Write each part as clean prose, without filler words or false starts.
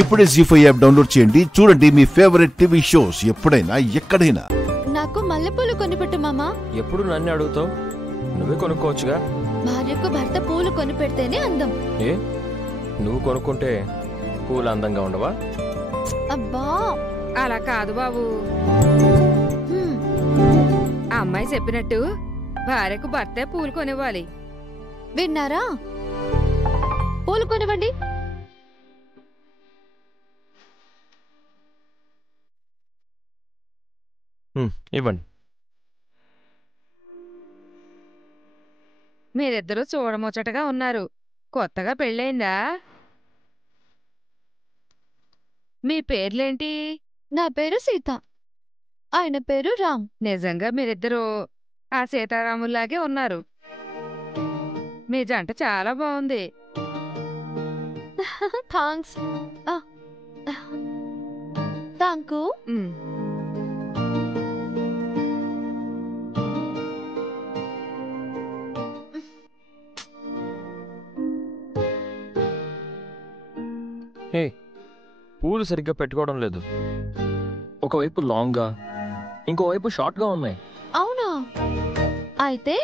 ఇప్పుడే జీ5 app download చేయండి. చూడండి మీ ఫేవరెట్ టీవీ షోస్ ఎప్పుడైనా ఎక్కడైనా. నాకు మల్లెపూలు కొనిపెట్టు మామా. ఎప్పుడు నన్ను అడుగుతావు? నువ్వే కొనుక్కోవచ్చుగా. భార్యకు భర్త పూలు కొనిపెడితేనే అందం. ఏ నువ్వు కొనుక్కుంటే పూలు అందంగా ఉండవా? అబ్బా అలా కాదు బాబు. అమ్మాయి చెప్పినట్టు భార్యకు భర్తే పూలు కొనివ్వాలి. విన్నారా? పూలు కొనివ్వండి. ఇవ్వండి. మీరిద్దరూ చూడముచ్చటగా ఉన్నారు. కొత్తగా పెళ్ళయిందా? మీ పేర్లేంటి? నా పేరు సీత, ఆయన పేరు రామ్. నిజంగా మీరిద్దరూ ఆ సీతారాముల్లాగే ఉన్నారు. మీ జంట చాలా బాగుంది. థాంక్స్. థాంకు. హే, పూలు సరిగ్గా పెట్టుకోవడం లేదు. ఒకవైపు లాంగ్గా, ఇంకోవైపు షార్ట్గా ఉన్నాయి. అవునా? అయితే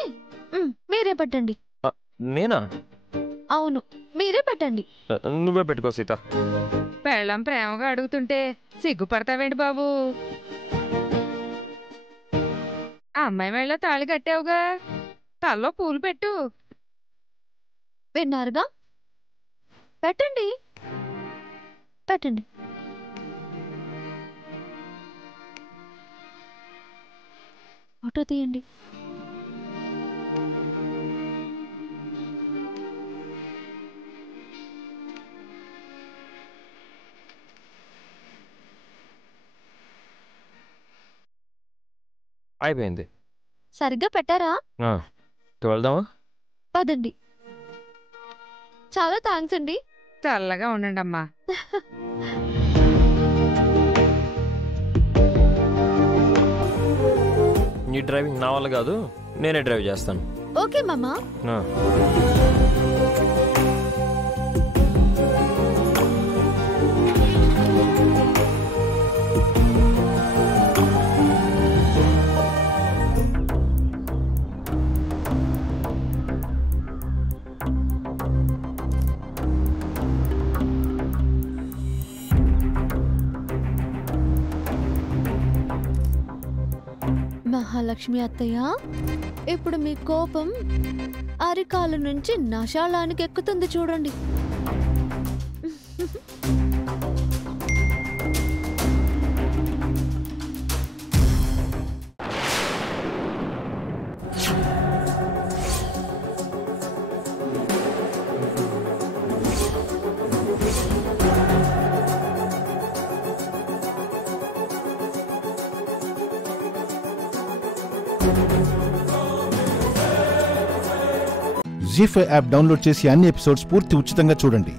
మీరే పెట్టండి. నేనా? అవును, మీరే పెట్టండి. నువ్వే పెట్టుకో సీత. పెళ్ళం ప్రేమగా అడుగుతుంటే సిగ్గుపడతావేంటి బాబు? అమ్మాయి మెళ్ళ తాళి కట్టావుగా, తల్లో పూలు పెట్టు. విన్నారుగా? పెట్టండి పెట్టండి. ఫోటో తీయండి. అయిపోయింది. సరిగ్గా పెట్టారా? వెళ్దామా? పదండి. చాలా థ్యాంక్స్ అండి. చల్లగా ఉండండి అమ్మా. నీ డ్రైవింగ్ నా వల్ల కాదు, నేనే డ్రైవ్ చేస్తాను. ఓకే మామా. మహాలక్ష్మి అత్తయ్య, ఇప్పుడు మీ కోపం అరికాలు నుంచి నశాళానికి ఎక్కుతుంది చూడండి. జీ5 యాప్ డౌన్లోడ్ చేసి అన్ని ఎపిసోడ్స్ పూర్తి ఉచితంగా చూడండి.